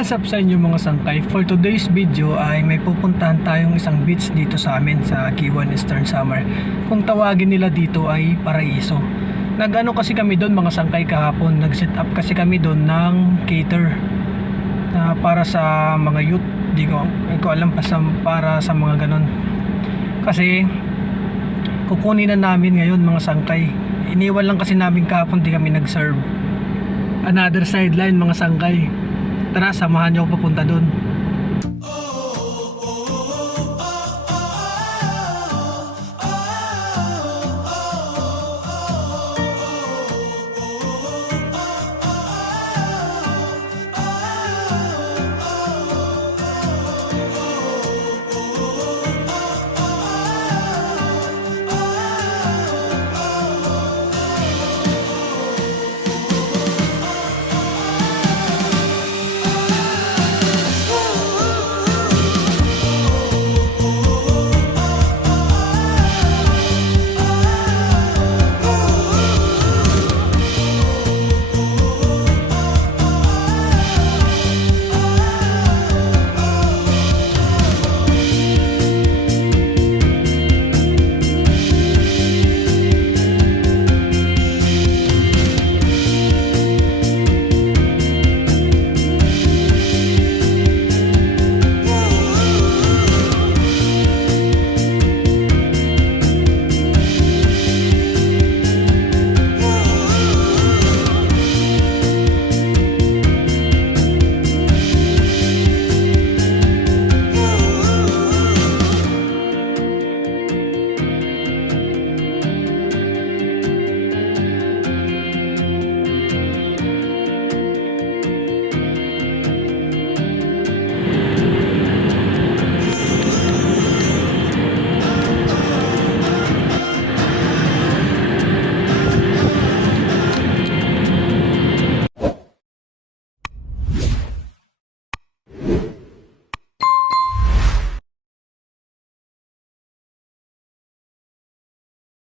What's up sa inyo mga sangkay? For today's video ay may pupuntahan tayong isang beach dito sa amin sa Kiwan Eastern Samar. Kung tawagin nila dito ay Paraiso. Nag-ano kasi kami doon mga sangkay kahapon. Nag-set up kasi kami doon ng cater na para sa mga youth. Di ko alam pa para sa mga ganon. Kasi kukunin na namin ngayon mga sangkay. Iniwan lang kasi namin kahapon, di kami nag-serve. Another sideline mga sangkay. Tara, samahan niyo ako papunta doon.